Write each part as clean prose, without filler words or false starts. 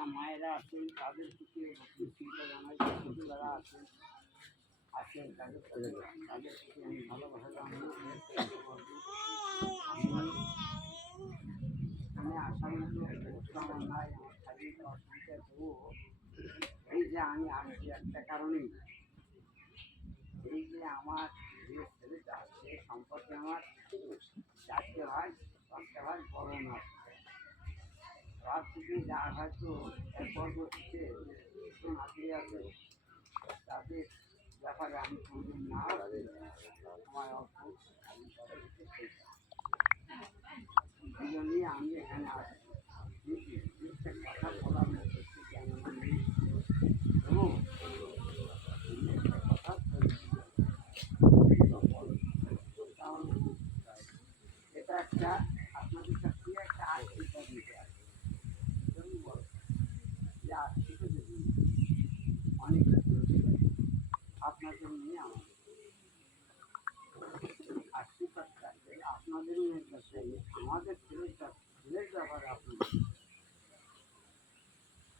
যারা মায়েরা আছেন তাদের প্রতি চিন্তা জানাই, ছোটবেলা আছেন তাদের প্রতি আমি ভালোবাসা জানাই। এখানে আসার মতো আমার নাই, আমার খালি অসুবিধা তবুও এই যে আমি আসছি একটা কারণেই, এই যে আমার যে ছেলেটা সে সম্পর্কে আমার 4টে ভাই 5টা ভাই বড় না, তার থেকে যা হয়তো এক পরবর্তীতে নাতি আছে তাদের ব্যাপারে আমি কোনদিন না আমার অল্প এই জন্যই আমি এখানে আসছি। একটা কথা বলার মতো কেন নেই এবং কথা এটা একটা আপনাদের কাছ থেকে একটা আশীর্বাদ নিতে আসে যে আশীর্বাদ যদি অনেক আপনাদের নিয়ে আমাদের আশীর্বাদ চাইবে, আপনাদেরও নির্বাচ চাইবে, আমাদের ছেলের ব্যাপারে আপনাদের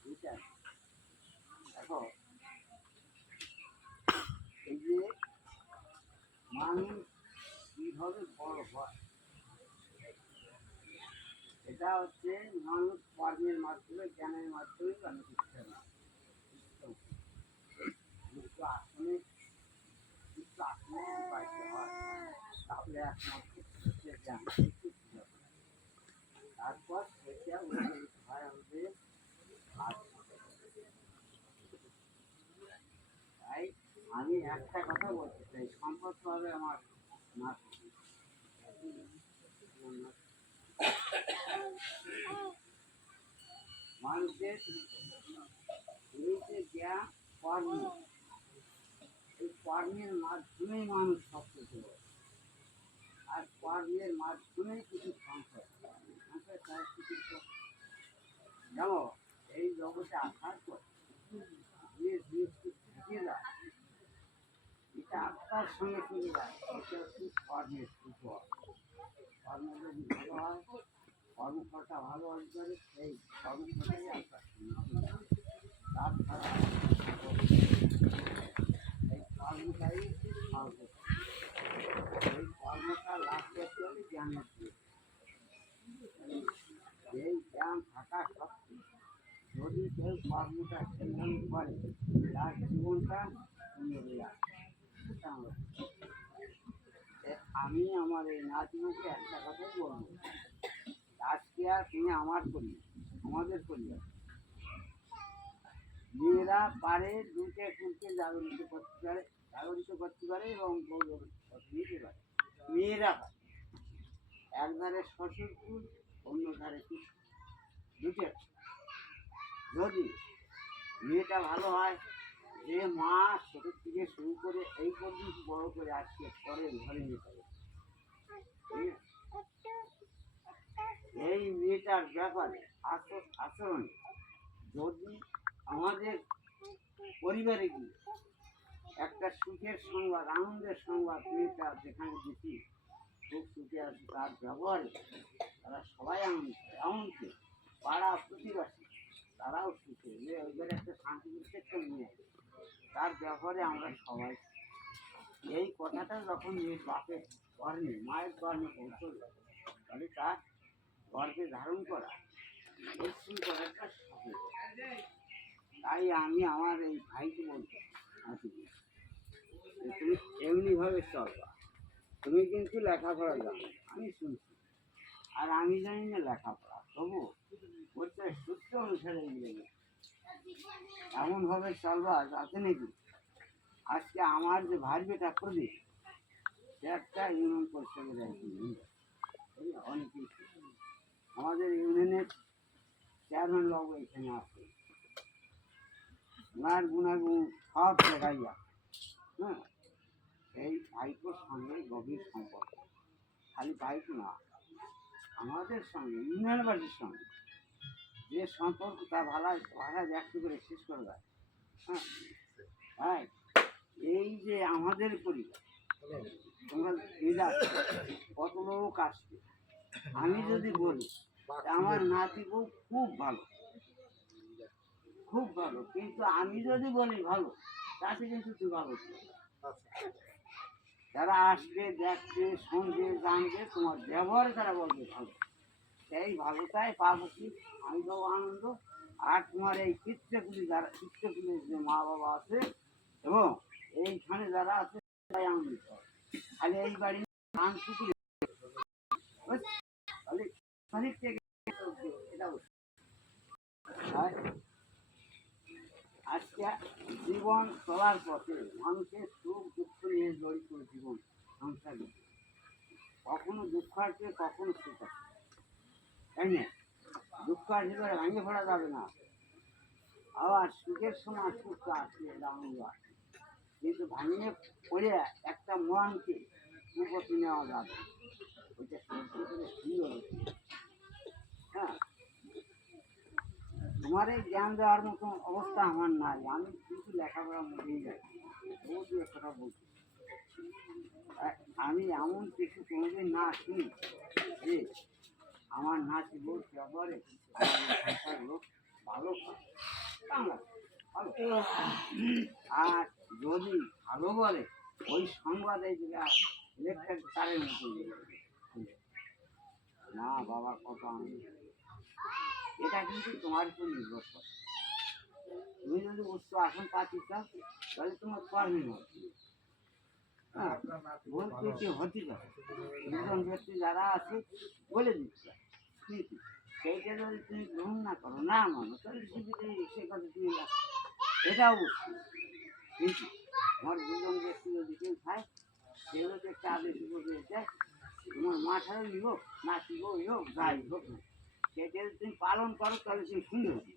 বুঝছেন। দেখো এই যে মানুষ কীভাবে বড় হয় এটা হচ্ছে মানুষ কর্মের মাধ্যমে জ্ঞানের মাধ্যমে আমি শিক্ষা না কিন্তু আসলে কিন্তু আসলে পাইতে হয় তাহলে একমাত্র জ্ঞান তারপর সেটা হয় আমাদের। তাই আমি একটা কথা বলতে চাই, সম্পদ হবে আমার নাতি মানুষের এই যে জ্ঞান কর্ম, এই কর্মের মাধ্যমেই মানুষ সব কিছু হয় আর কর্মের মাধ্যমেই কিছু সংসার যেমন এই জগতে আসার পর যে জিনিসটি থেকে যায় এটা আত্মার সঙ্গে চলে যায়, এটা হচ্ছে কর্মের সুফল। কর্ম যদি ভালো হয়, কর্মফলটা ভালো হয়ে করে সেই কর্মফলটাই আত্মার সঙ্গে তাছাড়া এই কর্মটাই এই কর্মটা লাভ করতে হলে জ্ঞানের দিয়ে এই জ্ঞান থাকা সত্ত্বে যদি কেউ কর্মটা সেখানে করে তার জীবনটা সুন্দর যায়। আমি আমার এই নাতিমাকে একটা কথাই বলবো, আজকে আর তুমি আমার পরিবার আমাদের পরিবার মেয়েরা পারে দুটো কুলকে জাগরিত করতে পারে এবং নিতে পারে। মেয়েরা পারে এক ধারে শ্বশুর কুল অন্য ধারে কুল দুটো, যদি মেয়েটা ভালো হয় যে মা ছোট থেকে শুরু করে এই পর্যন্ত বড় করে আসছে পরে ঘরে নিতে হবে। এই মেয়েটার ব্যাপারে আচরণ যদি আমাদের পরিবারে গিয়ে একটা সুখের সংবাদ আনন্দের সংবাদ মেয়েটা যেখানে দেখি খুব সুখে আছে তার ব্যবহারে তারা সবাই আনন্দ করে, এমনকি পাড়া প্রতিবাসী তারাও সুখে যে ওদের একটা শান্তি একটা নিয়ে তার ব্যবহারে আমরা সবাই এই কথাটা যখন মেয়ের বাপের কর্মে মায়ের কর্মে পৌঁছল তাহলে তার গর্বে ধারণ করা পরিশ্রম করাটা সহজ। তাই আমি আমার এই ভাইকে বলতে তুমি এমনিভাবে চলবা, তুমি কিন্তু লেখাপড়া জানো আমি শুনছি আর আমি জানি না লেখাপড়া, তবু বলতে সূত্র অনুসারে মিলে এমনভাবে চলবা যাতে নাকি আজকে আমার যে ভাই বেটা প্রদীপ সে একটা ইউনিয়ন পরিষদের অনেকেই আমাদের ইউনিয়নের চেয়ারম্যান বাবু এখানে আছে, ওনার গুণাগুণ সব দেখাইয়া হ্যাঁ এই ভাইপোর সঙ্গে গভীর সম্পর্ক, খালি ভাইপো না আমাদের সঙ্গে ইউনিয়নবাসীর সঙ্গে যে সম্পর্ক তা ভাড়া ব্যক্ত করে শেষ করে দেয়। হ্যাঁ তাই এই যে আমাদের পরিবার তোমরা কত লোক আসছে, আমি যদি বলি আমার নাতি বউ খুব ভালো, খুব ভালো, কিন্তু আমি যদি বলি ভালো তাতে কিন্তু তুই ভালো করবি। যারা আসবে দেখবে শুনবে জানবে তোমার ব্যবহারে তারা বলবে ভালো, সেই ভালোটাই পাবো কি আমি পাবো আনন্দ। আর তোমার এই চিত্রগুলি যারা চিত্রগুলির যে মা বাবা আছে এবং এইখানে যারা আছে তাই আনন্দিত হয়। খালি এই বাড়ি ধান শুকিয়ে খালি খানিক থেকে এটা আর আজকে জীবন চলার পথে মানুষের সুখ দুঃখ নিয়ে জড়িত জীবন সংসার, কখনো দুঃখ আসবে কখনো সুখ আসবে, তাই না? দুঃখ আসলে ভাঙে পড়া যাবে না, আবার সুখের সময় সুখ আসবে, আনন্দ আসবে, কিন্তু ভাঙিয়ে পড়ে একটা মনকে সুগতি নেওয়া যাবে, ওইটা সহ্য করে সুন্দর হচ্ছে। হ্যাঁ, তোমার এই জ্ঞান দেওয়ার মতো অবস্থা আমার নাই, আমি কিন্তু লেখাপড়া মধ্যেই যাই, তবু দু একটা কথা বলছি। আমি এমন কিছু কোনোদিন না শুনি যে আমার নাতি বউ ব্যবহারে ভাষার লোক ভালো পায়, বাংলা ভালো। আর যদি ভালো বলে ওই সংবাদ এই ইলেকট্রিক তারের মতো না বাবা কত আনন্দ, এটা কিন্তু তোমার উপর নির্ভর করে। তুমি যদি উচ্চ আসন পাচ্ছি চাও তাহলে তোমার কর্মী হবে। হ্যাঁ, ভুল কিছু হতে পারে, দুজন ব্যক্তি যারা আছে বলে দিচ্ছে, কিন্তু সেইটা যদি তুমি গ্রহণ না করো, না মানো, তাহলে সে কথা তুমি এটাও বুঝছি। কিন্তু আমার দুজন ব্যক্তি যদি কেউ খায় সেগুলো তো একটা আদেশ বসে যায়, তোমার মাথায় হোক নাতি হোক যাই হোক না, সেটা যদি তুমি পালন করো তাহলে তুমি সুন্দর হবে।